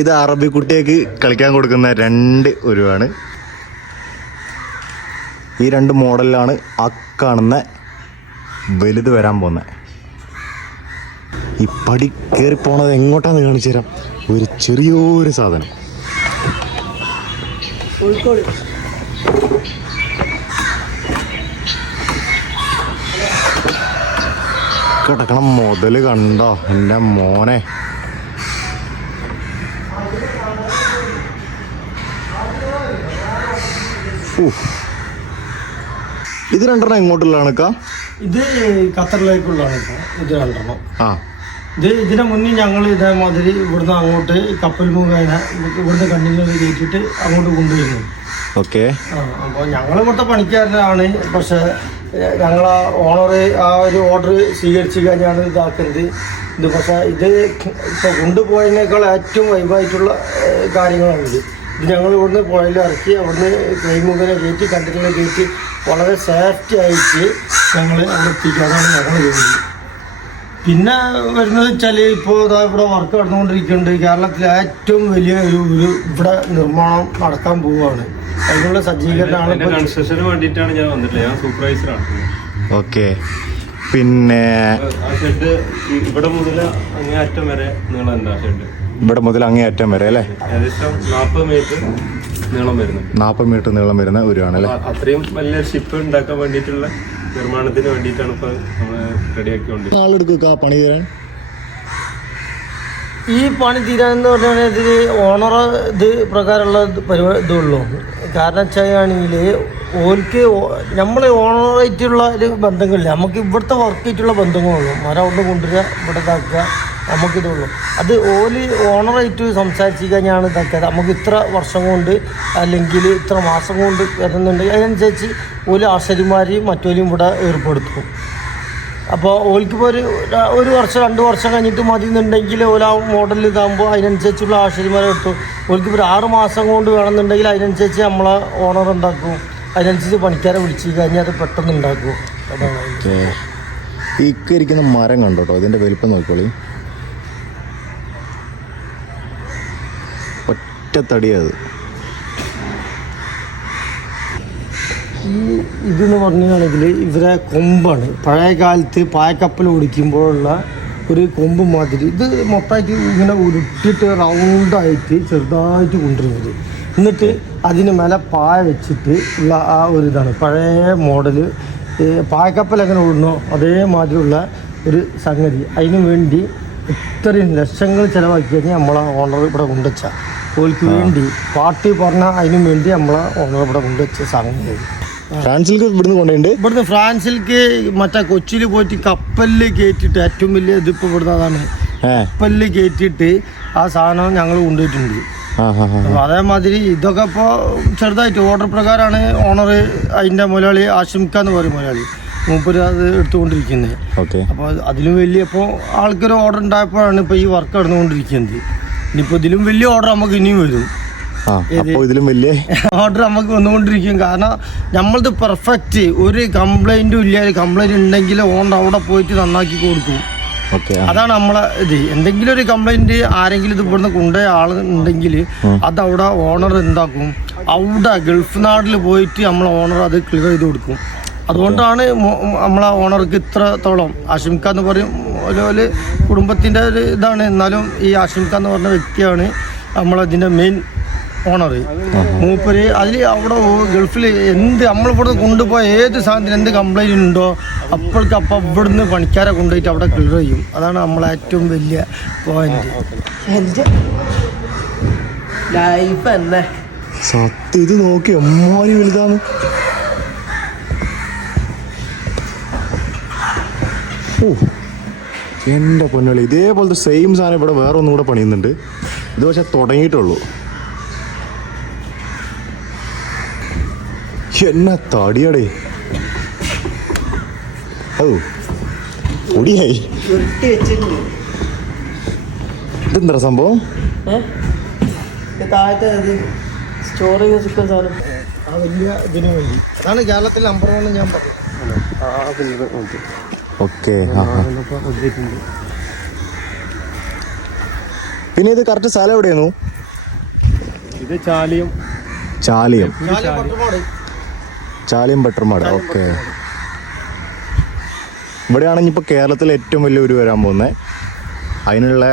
ഇത് അറബി കുട്ടിയേക്ക് കളിക്കാൻ കൊടുക്കുന്ന 2 ഉരുവാണ്. ഈ 2 മോഡലിലാണ് ആ കാണുന്ന വലുത് വരാൻ പോകുന്നത്. ഈ പടി കയറി പോണത് എങ്ങോട്ടാന്ന് കാണിച്ചു തരാം. ഒരു ചെറിയൊരു സാധനം കിടക്കണം. മുതല് കണ്ടോ എൻ്റെ മോനെ. ഇത് 2 എങ്ങോട്ടുള്ളതാണ്? ഇത് ഖത്തറിലേക്കുള്ളതാണ്. ഇത് 2. ആ, ഇതിന് മുന്നേ ഞങ്ങൾ ഇതേമാതിരി ഇവിടുന്ന് അങ്ങോട്ട് കപ്പൽ മുഖേന ഇവിടുന്ന് കണ്ടിന്യൂസ് കയറ്റിയിട്ട് അങ്ങോട്ട് കൊണ്ടുവരുന്നു. ഓക്കെ. അപ്പോൾ ഞങ്ങൾ ഇവിടുത്തെ പണിക്കാരനാണ്. പക്ഷേ ഞങ്ങൾ ഓണർ ആ ഒരു ഓർഡർ സ്വീകരിച്ച് കഴിഞ്ഞാണ് ഇതാക്കുന്നത്. ഇത് പക്ഷേ ഇത് ഇപ്പോൾ കൊണ്ടുപോയതിനേക്കാൾ ഏറ്റവും വൈബായിട്ടുള്ള കാര്യങ്ങളാണിത്. ഇത് ഞങ്ങൾ ഇവിടുന്ന് പുഴയിൽ ഇറക്കി അവിടുന്ന് ക്ലെയിം മുഖേന കയറ്റി കണ്ടിന്യൂസ് കയറ്റി വളരെ സേഫ്റ്റി ആയിട്ട് ഞങ്ങൾ അവിടെ എത്തിക്കുക. അതാണ് ഞങ്ങൾ ചെയ്യുന്നത്. പിന്നെ വരുന്നത് വെച്ചാൽ ഇപ്പോൾ ഇവിടെ വർക്ക് നടന്നുകൊണ്ടിരിക്കുന്നുണ്ട്. കേരളത്തിലെ ഏറ്റവും വലിയ ഒരു ഇവിടെ നിർമ്മാണം നടക്കാൻ പോവുകയാണ്. അതിനുള്ള സജ്ജീകരണമാണ്. കൺസ്ട്രക്ഷന് വേണ്ടിയിട്ടാണ് ഞാൻ വന്നിട്ടില്ല. ഞാൻ സൂപ്പർവൈസറാണ്. ഓക്കെ. പിന്നെ ഷെഡ് ഇവിടെ മുതൽ അങ്ങേ അറ്റം വരെ നീളം എന്താ? ഷെഡ് ഇവിടെ മുതൽ അങ്ങേ അറ്റം വരെ അല്ലേ? ഏകദേശം 40 മീറ്റർ നീളം വരുന്നുണ്ട്. 40 മീറ്റർ നീളം വരുന്ന ഉരുവാണല്ലേ? അത്രയും വലിയ ഷിപ്പ് ഉണ്ടാക്കാൻ വേണ്ടിയിട്ടുള്ള നിർമ്മാണത്തിന് വേണ്ടിയിട്ടാണ് ഇപ്പോൾ നമ്മൾ റെഡിയാക്കിക്കൊണ്ട്. ആളെടുക്കുക പണി തരാൻ. ഈ പണി തീരാനെന്ന് പറഞ്ഞാൽ ഇതിൽ ഓണർ ഇത് പ്രകാരമുള്ള ഇതുള്ളൂ. കാരണം വെച്ചാണെങ്കിൽ ഓർക്ക് നമ്മൾ ഓണറായിട്ടുള്ള ഒരു ബന്ധങ്ങളില്ല. നമുക്ക് ഇവിടുത്തെ വർക്കായിട്ടുള്ള ബന്ധങ്ങളുള്ളൂ. മരം അവിടെ കൊണ്ടുവരിക, ഇവിടെ ഇതാക്കുക, നമുക്കിതുള്ളൂ. അത് ഓണറായിട്ട് സംസാരിച്ച് കഴിഞ്ഞാണ് ഇതാക്കിയത്. നമുക്ക് ഇത്ര വർഷം കൊണ്ട് അല്ലെങ്കിൽ ഇത്ര മാസം കൊണ്ട് വരുന്നുണ്ടെങ്കിൽ അതിനനുസരിച്ച് ആശാരിമാരെയും മറ്റോലും ഇവിടെ ഏർപ്പെടുത്തും. അപ്പോൾ ഓൽക്കിപ്പോൾ ഒരു വർഷം 2 വർഷം കഴിഞ്ഞിട്ട് മതി എന്നുണ്ടെങ്കിൽ ആ മോഡൽ ഇതാകുമ്പോൾ അതിനനുസരിച്ചുള്ള ആശാരിമാരെ എടുത്തു. ഓൽക്കിപ്പോൾ 6 മാസം കൊണ്ട് വേണമെന്നുണ്ടെങ്കിൽ അതിനനുസരിച്ച് നമ്മളെ ഓണർ ഉണ്ടാക്കും. അതിനനുസരിച്ച് പണിക്കാരെ വിളിച്ച് കഴിഞ്ഞാൽ അത് പെട്ടെന്ന് ഉണ്ടാക്കും. അതാണ് ഈ ഇരിക്കുന്ന മരം കണ്ടോട്ടോ, ഇതിൻ്റെ വലിപ്പം നോക്കിക്കോളി. ഒറ്റത്തടിയത്. ഇതെന്ന് പറഞ്ഞാണെങ്കിൽ ഇവരെ കൊമ്പാണ്. പഴയ കാലത്ത് പായക്കപ്പൽ ഓടിക്കുമ്പോഴുള്ള ഒരു കൊമ്പ് മാതിരി ഇത് മൊത്തമായിട്ട് ഇങ്ങനെ ഉരുട്ടിയിട്ട് റൗണ്ടായിട്ട് ചെറുതായിട്ട് കൊണ്ടുവരുന്നത്. എന്നിട്ട് അതിന് മേലെ പായ വെച്ചിട്ട് ഉള്ള ആ ഒരു ഇതാണ് പഴയ മോഡൽ. പായക്കപ്പൽ എങ്ങനെ ഓടുന്നോ അതേമാതിരിയുള്ള ഒരു സംഗതി. അതിനു വേണ്ടി ഇത്രയും ലക്ഷങ്ങൾ ചിലവാക്കി കഴിഞ്ഞാൽ നമ്മളെ ഓണർ ഇവിടെ കൊണ്ടുവച്ച ഓൽക്ക് വേണ്ടി പാർട്ടി പറഞ്ഞാൽ അതിനു വേണ്ടി നമ്മളെ ഓണർ ഇവിടെ കൊണ്ടുവച്ച സംഗതി. ഫ്രാൻസിലേക്ക് ഇവിടുന്ന് ഫ്രാൻസിലേക്ക് മറ്റേ കൊച്ചിയിൽ പോയിട്ട് കപ്പലിൽ കയറ്റിയിട്ട് ഏറ്റവും വലിയ ഇതിപ്പോൾ ഇവിടുന്ന് അതാണ്. കപ്പലിൽ കയറ്റിയിട്ട് ആ സാധനം ഞങ്ങൾ കൊണ്ടുപോയിട്ടുണ്ട്. അപ്പോൾ അതേമാതിരി ഇതൊക്കെ ഇപ്പോൾ ചെറുതായിട്ട് ഓർഡർ പ്രകാരമാണ് ഓണർ അതിൻ്റെ മുതലാളി ആഷിംഖ എന്ന് പറയും മുതലാളി മൂപ്പര് അത് എടുത്തുകൊണ്ടിരിക്കുന്നത്. അപ്പോൾ അതിലും വലിയ ഇപ്പോൾ ആൾക്കൊരു ഓർഡർ ഉണ്ടായപ്പോഴാണ് ഇപ്പോൾ ഈ വർക്ക് നടന്നുകൊണ്ടിരിക്കുന്നത്. ഇനിയിപ്പോൾ ഇതിലും വലിയ ഓർഡർ നമുക്ക് ഇനിയും വരും. ഇതിലും വലിയ ഓർഡർ നമുക്ക് വന്നുകൊണ്ടിരിക്കും. കാരണം നമ്മളത് പെർഫെക്റ്റ് ഒരു കംപ്ലൈൻറ്റും ഇല്ല. കംപ്ലൈൻറ്റ് ഉണ്ടെങ്കിൽ ഓണർ അവിടെ പോയിട്ട് നന്നാക്കി കൊടുക്കും. അതാണ് നമ്മളെ ഇത്. എന്തെങ്കിലും ഒരു കംപ്ലൈൻറ്റ് ആരെങ്കിലും ഇത് ഇവിടുന്ന് കൊണ്ടുപോയ ആളുണ്ടെങ്കിൽ അതവിടെ ഓണർ എന്താക്കും, അവിടെ ഗൾഫ് നാട്ടിൽ പോയിട്ട് നമ്മളെ ഓണർ അത് ക്ലിയർ ചെയ്ത് കൊടുക്കും. അതുകൊണ്ടാണ് നമ്മളെ ഓണർക്ക് ഇത്രത്തോളം ആഷിംഖ എന്ന് പറയും ഒരു കുടുംബത്തിൻ്റെ ഒരു ഇതാണ്. എന്നാലും ഈ ആഷിംഖ എന്ന് പറഞ്ഞ വ്യക്തിയാണ് നമ്മളതിൻ്റെ മെയിൻ ഓണർ. മൂപ്പര് അതിൽ അവിടെ ഗൾഫിൽ എന്ത് നമ്മളിവിടെ കൊണ്ടുപോയ ഏത് സാധനത്തിന് എന്ത് കംപ്ലൈൻറ്റ് ഉണ്ടോ അപ്പോഴേക്കപ്പം ഇവിടുന്ന് പണിക്കാരെ കൊണ്ടുപോയിട്ട് അവിടെ ക്ലിയർ ചെയ്യും. അതാണ് നമ്മളെ ഏറ്റവും വലിയ പോയിന്റ്. ലൈഫ് തന്നെ സത്യം. ഇത് നോക്കി എമ്മാരി വലുതാണ്. ഓ എൻ്റെ പൊന്നോളി, ഇതേപോലത്തെ സെയിം സാധനം ഇവിടെ വേറെ ഒന്നും കൂടെ പണിയുന്നുണ്ട്. ഇത് പക്ഷെ തുടങ്ങിയിട്ടുള്ളൂ. എന്നാ തടിയടേ. ഓ പൊടിയായി. ഇതെന്താ സംഭവം? സ്റ്റോറിങ് ചിക്കൻ സാധനം ആ വലിയ ഇതിനു വേണ്ടി. അതാണ് കേരളത്തിൽ നമ്പർ 1 ഞാൻ പറഞ്ഞു. ഓക്കെ. പിന്നെ ഇത് കറക്റ്റ് സ്ഥലം എവിടെയായിരുന്നു? ഇത് ചാലിയം ബട്ടർമാട്. ഓക്കെ. ഇവിടെയാണ് ഇനിയിപ്പോൾ കേരളത്തിലെ ഏറ്റവും വലിയ ഒരു വരാൻ പോകുന്നത്. അതിനുള്ള